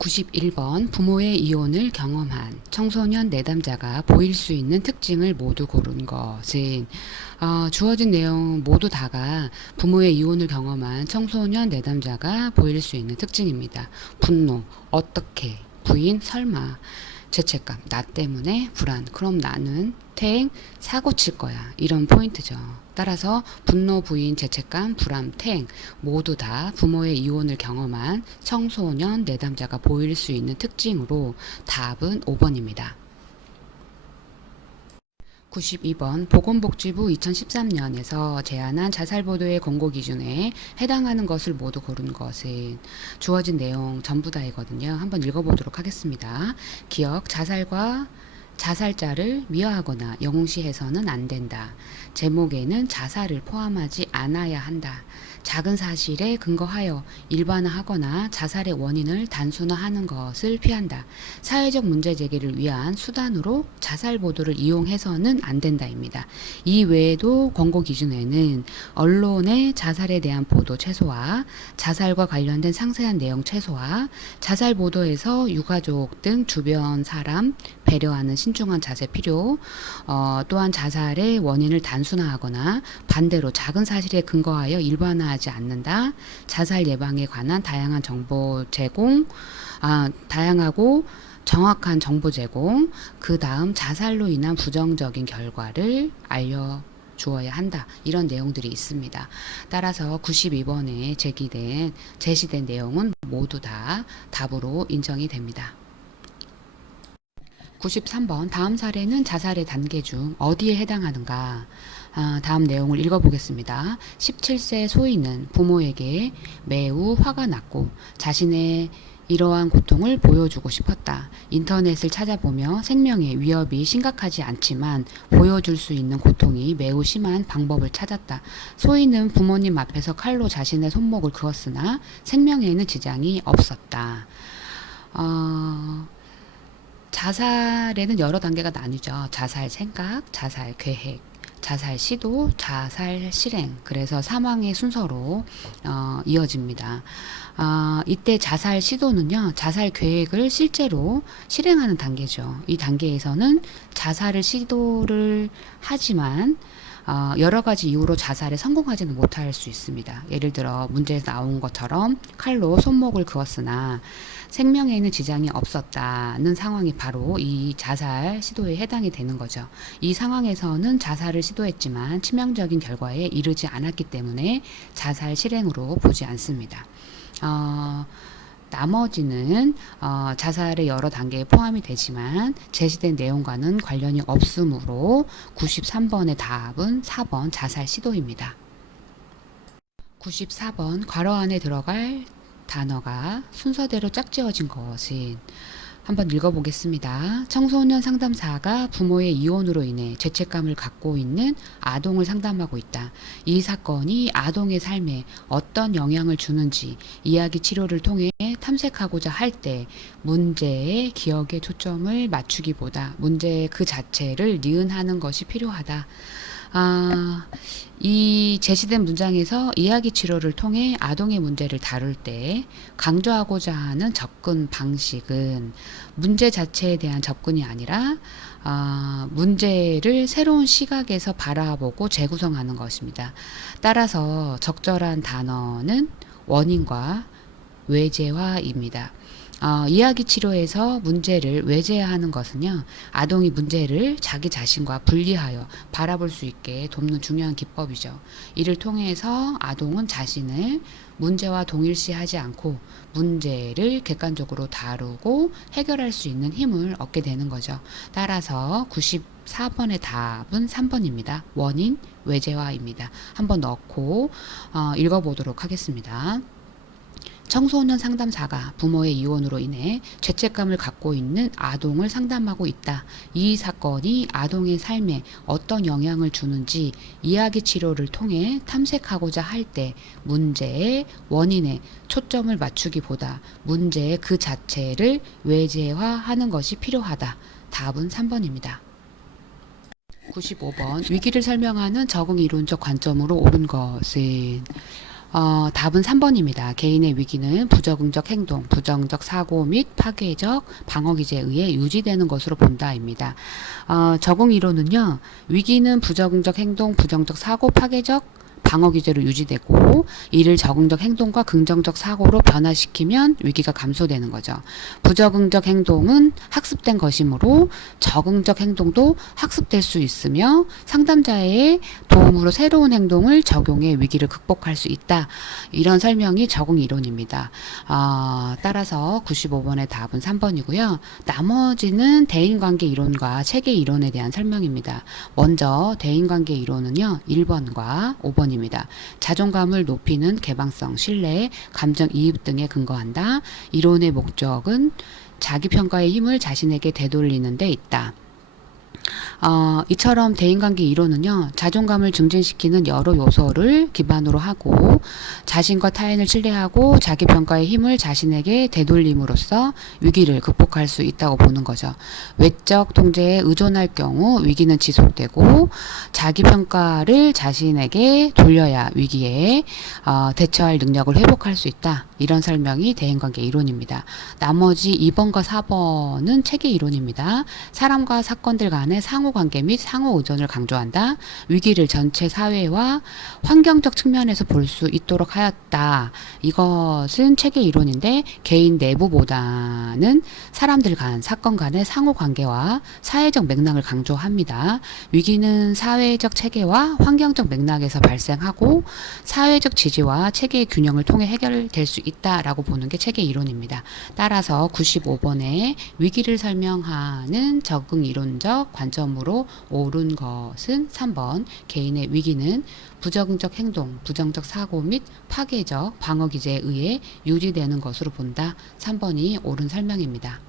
91번 부모의 이혼을 경험한 청소년 내담자가 보일 수 있는 특징을 모두 고른 것은 주어진 내용 모두 다가 부모의 이혼을 경험한 청소년 내담자가 보일 수 있는 특징입니다. 분노, 어떻게, 부인, 설마, 죄책감, 나 때문에 불안, 그럼 나는 탱, 사고 칠 거야. 이런 포인트죠. 따라서 분노, 부인, 죄책감, 불안, 탱 모두 다 부모의 이혼을 경험한 청소년 내담자가 보일 수 있는 특징으로 답은 5번입니다. 92번 보건복지부 2013년에서 제안한 자살보도의 권고 기준에 해당하는 것을 모두 고른 것은 주어진 내용 전부 다이거든요. 한번 읽어보도록 하겠습니다. 기억, 자살과 자살자를 미화하거나 영웅시해서는 안 된다. 제목에는 자살을 포함하지 않아야 한다. 작은 사실에 근거하여 일반화하거나 자살의 원인을 단순화하는 것을 피한다. 사회적 문제 제기를 위한 수단으로 자살 보도를 이용해서는 안 된다입니다. 이 외에도 권고 기준에는 언론의 자살에 대한 보도 최소화, 자살과 관련된 상세한 내용 최소화, 자살 보도에서 유가족 등 주변 사람 배려하는 신중한 자세 필요, 또한 자살의 원인을 단순화하거나 반대로 작은 사실에 근거하여 일반화하지 않는다. 자살 예방에 관한 다양한 정보 제공, 다양하고 정확한 정보 제공, 그 다음 자살로 인한 부정적인 결과를 알려주어야 한다. 이런 내용들이 있습니다. 따라서 92번에 제시된 내용은 모두 다 답으로 인정이 됩니다. 93번 다음 사례는 자살의 단계 중 어디에 해당하는가? 다음 내용을 읽어보겠습니다. 17세 소인은 부모에게 매우 화가 났고 자신의 이러한 고통을 보여주고 싶었다. 인터넷을 찾아보며 생명의 위협이 심각하지 않지만 보여줄 수 있는 고통이 매우 심한 방법을 찾았다. 소인은 부모님 앞에서 칼로 자신의 손목을 그었으나 생명에는 지장이 없었다. 자살에는 여러 단계가 나뉘죠. 자살 생각, 자살 계획, 자살 시도, 자살 실행. 그래서 사망의 순서로 이어집니다. 이때 자살 시도는요, 자살 계획을 실제로 실행하는 단계죠. 이 단계에서는 자살을 시도를 하지만 여러 가지 이유로 자살에 성공하지는 못할 수 있습니다. 예를 들어 문제에서 나온 것처럼 칼로 손목을 그었으나 생명에는 지장이 없었다는 상황이 바로 이 자살 시도에 해당이 되는 거죠. 이 상황에서는 자살을 시도했지만 치명적인 결과에 이르지 않았기 때문에 자살 실행으로 보지 않습니다. 나머지는 자살의 여러 단계에 포함이 되지만 제시된 내용과는 관련이 없으므로 93번의 답은 4번 자살 시도입니다. 94번 괄호 안에 들어갈 단어가 순서대로 짝지어진 것은 한번 읽어보겠습니다. 청소년 상담사가 부모의 이혼으로 인해 죄책감을 갖고 있는 아동을 상담하고 있다. 이 사건이 아동의 삶에 어떤 영향을 주는지 이야기 치료를 통해 탐색하고자 할 때 문제의 기억에 초점을 맞추기보다 문제 그 자체를 니은하는 것이 필요하다. 이 제시된 문장에서 이야기 치료를 통해 아동의 문제를 다룰 때 강조하고자 하는 접근 방식은 문제 자체에 대한 접근이 아니라 문제를 새로운 시각에서 바라보고 재구성하는 것입니다. 따라서 적절한 단어는 원인과 외제화입니다. 이야기 치료에서 문제를 외제하는 것은요, 아동이 문제를 자기 자신과 분리하여 바라볼 수 있게 돕는 중요한 기법이죠. 이를 통해서 아동은 자신을 문제와 동일시하지 않고 문제를 객관적으로 다루고 해결할 수 있는 힘을 얻게 되는 거죠. 따라서 94번의 답은 3번입니다. 원인 외제화입니다. 한번 넣고 읽어보도록 하겠습니다. 청소년 상담사가 부모의 이혼으로 인해 죄책감을 갖고 있는 아동을 상담하고 있다. 이 사건이 아동의 삶에 어떤 영향을 주는지 이야기 치료를 통해 탐색하고자 할 때 문제의 원인에 초점을 맞추기보다 문제의 그 자체를 외제화하는 것이 필요하다. 답은 3번입니다. 95번 위기를 설명하는 적응 이론적 관점으로 옳은 것은 답은 3번입니다. 개인의 위기는 부적응적 행동, 부정적 사고 및 파괴적 방어 기제에 의해 유지되는 것으로 본다입니다. 적응 이론은요, 위기는 부적응적 행동, 부정적 사고, 파괴적 방어 기제로 유지되고 이를 적응적 행동과 긍정적 사고로 변화시키면 위기가 감소되는 거죠. 부적응적 행동은 학습된 것이므로 적응적 행동도 학습될 수 있으며 상담자의 도움으로 새로운 행동을 적용해 위기를 극복할 수 있다. 이런 설명이 적응 이론입니다. 따라서 95번의 답은 3번이고요. 나머지는 대인관계 이론과 체계 이론에 대한 설명입니다. 먼저 대인관계 이론은요, 1번과 5번입니다. 자존감을 높이는 개방성, 신뢰, 감정이입 등에 근거한다. 이론의 목적은 자기평가의 힘을 자신에게 되돌리는 데 있다. 이처럼 대인관계 이론은요, 자존감을 증진시키는 여러 요소를 기반으로 하고 자신과 타인을 신뢰하고 자기평가의 힘을 자신에게 되돌림으로써 위기를 극복할 수 있다고 보는 거죠. 외적 통제에 의존할 경우 위기는 지속되고 자기평가를 자신에게 돌려야 위기에 대처할 능력을 회복할 수 있다. 이런 설명이 대인관계 이론입니다. 나머지 2번과 4번은 체계 이론입니다. 사람과 사건들 간의 상호관계 및 상호의존을 강조한다. 위기를 전체 사회와 환경적 측면에서 볼 수 있도록 하였다. 이것은 체계 이론인데 개인 내부보다는 사람들 간, 사건 간의 상호관계와 사회적 맥락을 강조합니다. 위기는 사회적 체계와 환경적 맥락에서 발생하고 사회적 지지와 체계의 균형을 통해 해결될 수 있다라고 보는 게 체계 이론입니다. 따라서 95번에 위기를 설명하는 적응 이론적 관점으로 옳은 것은 3번. 개인의 위기는 부적응적 행동, 부정적 사고 및 파괴적 방어 기제에 의해 유지되는 것으로 본다. 3번이 옳은 설명입니다.